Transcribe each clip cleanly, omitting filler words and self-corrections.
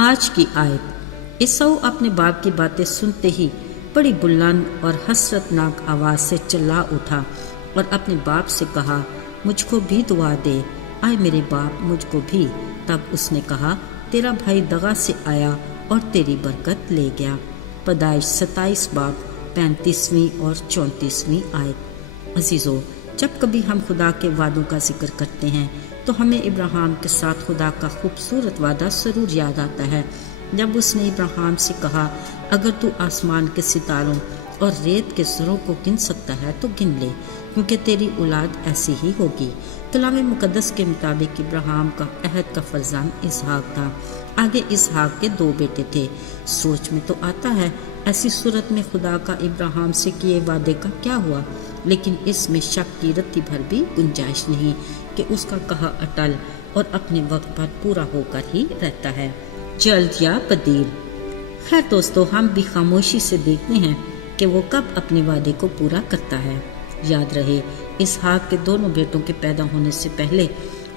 آج کی آیت۔ عیسو اپنے باپ کی باتیں سنتے ہی بڑی بلند اور حسرت ناک آواز سے چلا اٹھا اور اپنے باپ سے کہا، مجھ کو بھی دعا دے، آئے میرے باپ مجھ کو بھی۔ تب اس نے کہا، تیرا بھائی دغا سے آیا اور تیری برکت لے گیا۔ پیدائش 27 باب 35ویں اور 34ویں آیت۔ عزیزو، جب کبھی ہم خدا کے وعدوں کا ذکر کرتے ہیں تو ہمیں ابراہیم کے ساتھ خدا کا خوبصورت وعدہ ضرور یاد آتا ہے، جب اس نے ابراہیم سے کہا، اگر تو آسمان کے ستاروں اور ریت کے ذروں کو گن سکتا ہے تو گن لے، کیونکہ تیری اولاد ایسی ہی ہوگی۔ کلام مقدس کے مطابق ابراہیم کا عہد کا فرزند اسحاق تھا۔ آگے اسحاق کے 2 بیٹے تھے۔ سوچ میں تو آتا ہے ایسی صورت میں خدا کا ابراہیم سے کیے وعدے کا کیا ہوا، لیکن اس میں شک کی رتی بھر بھی گنجائش نہیں کہ اس کا کہا اٹل اور اپنے وقت پر پورا ہو کر ہی رہتا ہے، جلد یا بدیر۔ خیر دوستو، ہم بھی خاموشی سے دیکھتے ہیں کہ وہ کب اپنے وعدے کو پورا کرتا ہے۔ یاد رہے، اسحاق کے دونوں بیٹوں کے پیدا ہونے سے پہلے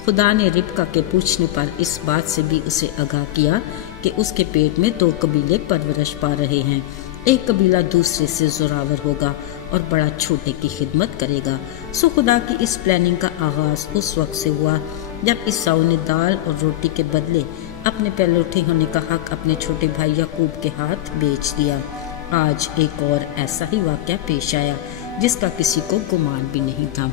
خدا نے ربکا کے پوچھنے پر اس بات سے بھی اسے آگاہ کیا کہ اس کے پیٹ میں 2 قبیلے پرورش پا رہے ہیں، ایک قبیلہ دوسرے سے زوراور ہوگا اور بڑا چھوٹے کی خدمت کرے گا۔ سو خدا کی اس پلاننگ کا آغاز اس وقت سے ہوا جب عیسو نے دال اور روٹی کے بدلے اپنے پہلوٹے ہونے کا حق اپنے چھوٹے بھائی یعقوب کے ہاتھ بیچ دیا۔ آج ایک اور ایسا ہی واقعہ پیش آیا جس کا کسی کو گمان بھی نہیں تھا۔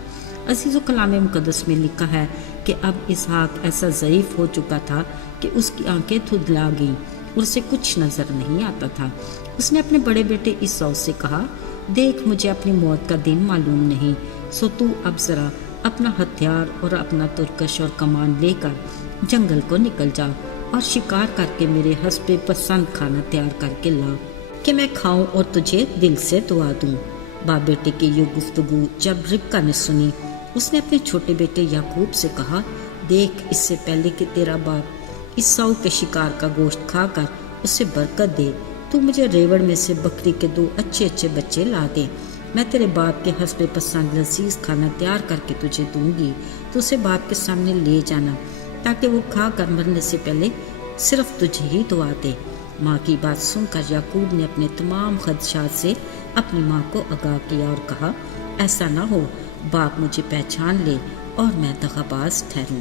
عزیز و کلام مقدس میں لکھا ہے کہ اب اسحاق ایسا ضعیف ہو چکا تھا کہ اس کی آنکھیں دھندلا گئیں اور اسے کچھ نظر نہیں آتا تھا۔ اس نے اپنے بڑے بیٹے عیسو سے کہا، دیکھ مجھے اپنی موت کا دن معلوم نہیں، سو تو اب ذرا اپنا ہتھیار اور اپنا ترکش اور کمان لے کر جنگل کو نکل جا اور شکار کر کے میرے حسب پسند کھانا تیار کر کے لا کہ میں کھاؤں اور تجھے دل سے دعا دوں۔ باپ بیٹے کی یہ گفتگو جب ربکا نے سنی، اس نے اپنے چھوٹے بیٹے یعقوب سے کہا، دیکھ اس سے پہلے کہ تیرا باپ عیسو کے شکار کا گوشت کھا کر اسے برکت دے، تو مجھے ریوڑ میں سے بکری کے 2 اچھے بچے لا دے، میں تیرے باپ کے حسب پسند لذیذ کھانا تیار کر کے تجھے دوں گی، تو اسے باپ کے سامنے لے جانا تاکہ وہ کھا کر مرنے سے پہلے صرف تجھے ہی دعا دے۔ ماں کی بات سن کر یعقوب نے اپنے تمام خدشات سے اپنی ماں کو آگاہ کیا اور کہا، ایسا نہ ہو باپ مجھے پہچان لے اور میں دغاباز ٹھہروں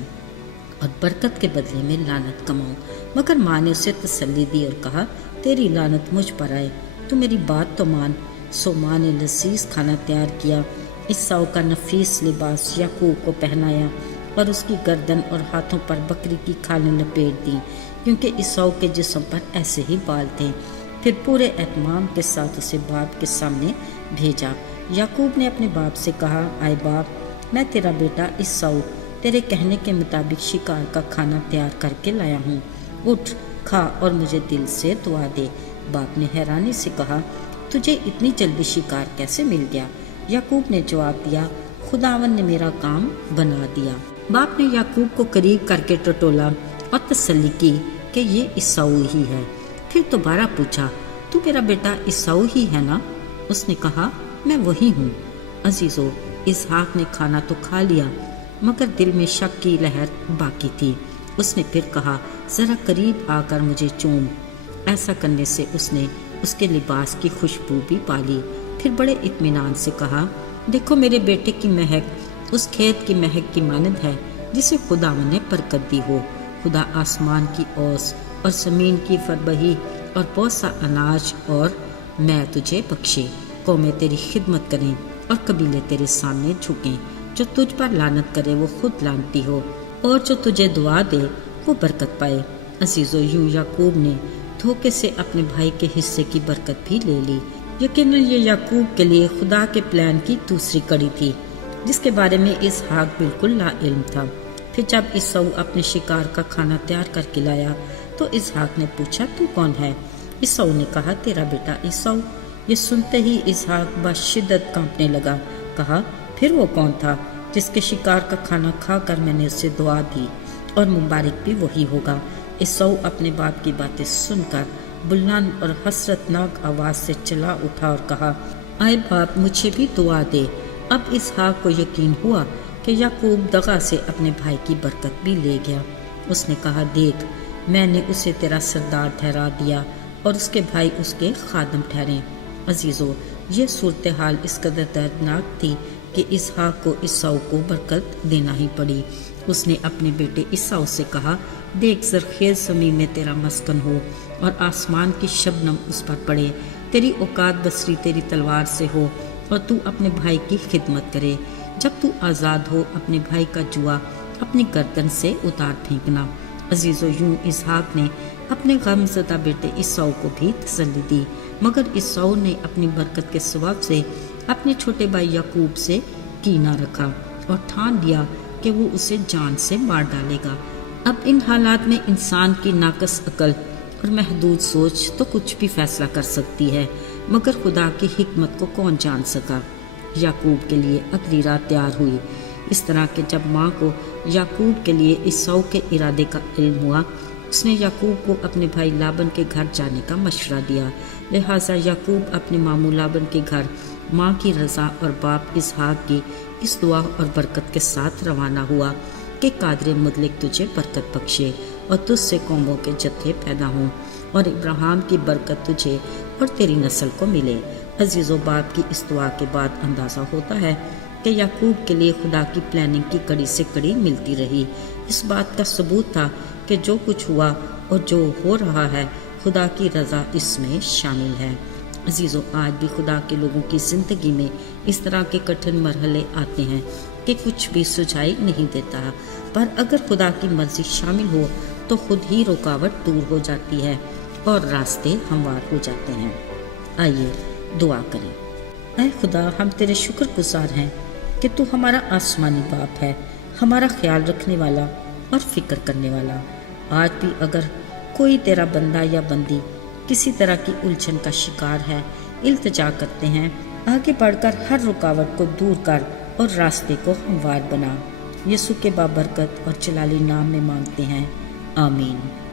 اور برکت کے بدلے میں لعنت کماؤں۔ مگر ماں نے اسے تسلی دی اور کہا، تیری لعنت مجھ پر آئے، تو میری بات تو مان۔ سو ماں نے لذیذ کھانا تیار کیا، عیسو کا نفیس لباس یعقوب کو پہنایا اور اس کی گردن اور ہاتھوں پر بکری کی کھالیں لپیٹ دی، کیونکہ عیسو کے جسم پر ایسے ہی بال تھے۔ پھر پورے اہتمام کے ساتھ اسے باپ کے سامنے بھیجا۔ یعقوب نے اپنے باپ سے کہا، آئے باپ، میں تیرا بیٹا عیسو تیرے کہنے کے مطابق شکار کا کھانا تیار کر کے لایا ہوں، اٹھ کھا اور مجھے دل سے دعا دے۔ باپ نے حیرانی سے کہا، تجھے اتنی جلدی شکار کیسے مل گیا؟ یعقوب نے جواب دیا، خداوند نے میرا کام بنا دیا۔ باپ نے یعقوب کو قریب کر کے ٹٹولا اور تسلی کی کہ یہ عیسو ہی ہے۔ پھر دوبارہ پوچھا، تو میرا بیٹا عیسو ہی ہے نا؟ اس نے کہا، میں وہی ہوں۔ عزیزو، اسحاق نے کھانا تو کھا لیا مگر دل میں شک کی لہر باقی تھی۔ اس نے پھر کہا، ذرا قریب آ کر مجھے چوم۔ ایسا کرنے سے اس نے اس کے لباس کی خوشبو بھی پالی۔ پھر بڑے اطمینان سے کہا، دیکھو میرے بیٹے کی مہک اس کھیت کی مہک کی مانند ہے جسے خداوند نے برکت دی ہو۔ خدا آسمان کی اوس اور زمین کی فربہی اور بہت سا اناج اور میں تجھے بخشے، قومیں تیری خدمت کریں اور قبیلے تیرے سامنے جھکیں۔ جو تجھ پر لعنت کرے وہ خود لعنتی ہو، اور جو تجھے دعا دے وہ برکت پائے۔ عزیزو، یوں یعقوب نے دھوکے سے اپنے بھائی کے حصے کی برکت بھی لے لی۔ یقیناً یہ یعقوب کے لیے خدا کے پلان کی دوسری کڑی تھی جس کے بارے میں اسحاق بالکل لا علم تھا۔ پھر جب عیسو اپنے شکار کا کھانا تیار کر کے لایا تو اسحاق نے پوچھا، تو کون ہے؟ عیسو نے کہا، تیرا بیٹا عیسو۔ یہ سنتے ہی اسحاق بشدت کانپنے لگا۔ کہا، پھر وہ کون تھا جس کے شکار کا کھانا کھا کر میں نے اسے دعا دی، اور مبارک بھی وہی ہوگا۔ عیسو اپنے باپ کی باتیں سن کر بلند اور حسرت ناک آواز سے چلا اٹھا اور کہا، آئے باپ مجھے بھی دعا دے۔ اب اسحاق کو یقین ہوا کہ یعقوب دغا سے اپنے بھائی کی برکت بھی لے گیا۔ اس نے کہا، دیکھ میں نے اسے تیرا سردار ٹھہرا دیا اور اس کے بھائی اس کے خادم ٹھہرے۔ عزیزو، یہ صورتحال اس قدر دردناک تھی کہ اسحاق کو عیساؤ کو برکت دینا ہی پڑی۔ اس نے اپنے بیٹے عیساؤ سے کہا، دیکھ زرخیز زمین میں تیرا مسکن ہو اور آسمان کی شبنم اس پر پڑے، تیری اوقات بصری تیری تلوار سے ہو اور تو اپنے بھائی کی خدمت کرے۔ جب تو آزاد ہو اپنے بھائی کا جوا اپنی گردن سے اتار پھینکنا۔ عزیزو، یوں اسحاق نے اپنے غم زدہ بیٹے عیساؤ کو بھی تسلی دی، مگر عیساؤ نے اپنی برکت کے سبب سے اپنے چھوٹے بھائی یعقوب سے کینہ رکھا اور ٹھان لیا کہ وہ اسے جان سے مار ڈالے گا۔ اب ان حالات میں انسان کی ناقص عقل اور محدود سوچ تو کچھ بھی فیصلہ کر سکتی ہے، مگر خدا کی حکمت کو کون جان سکا۔ یعقوب کے لیے اگلی رات تیار ہوئی، اس طرح کہ جب ماں کو یعقوب کے لیے عیساؤ کے ارادے کا علم ہوا، اس نے یعقوب کو اپنے بھائی لابن کے گھر جانے کا مشورہ دیا۔ لہٰذا یعقوب اپنے ماموں لابن کے گھر ماں کی رضا اور باپ اسحاق کی اس دعا اور برکت کے ساتھ روانہ ہوا کہ قادر مطلق تجھے برکت بخشے اور تجھ سے قوموں کے جتھے پیدا ہوں اور ابراہیم کی برکت تجھے اور تیری نسل کو ملے۔ عزیز و باپ کی اس دعا کے بعد اندازہ ہوتا ہے کہ یعقوب کے لیے خدا کی پلاننگ کی کڑی سے کڑی ملتی رہی۔ اس بات کا ثبوت تھا کہ جو کچھ ہوا اور جو ہو رہا ہے خدا کی رضا اس میں شامل ہے۔ عزیزو، آج بھی خدا کے لوگوں کی زندگی میں اس طرح کے کٹھن مرحلے آتے ہیں کہ کچھ بھی سجائی نہیں دیتا، پر اگر خدا کی مرضی شامل ہو تو خود ہی رکاوٹ دور ہو جاتی ہے اور راستے ہموار ہو جاتے ہیں۔ آئیے دعا کریں۔ اے خدا، ہم تیرے شکر گزار ہیں کہ تو ہمارا آسمانی باپ ہے، ہمارا خیال رکھنے والا اور فکر کرنے والا۔ آج بھی اگر کوئی تیرا بندہ یا بندی کسی طرح کی الجھن کا شکار ہے، التجا کرتے ہیں، آگے بڑھ کر ہر رکاوٹ کو دور کر اور راستے کو ہموار بنا۔ یسوع کے بابرکت اور جلالی نام میں مانگتے ہیں، آمین۔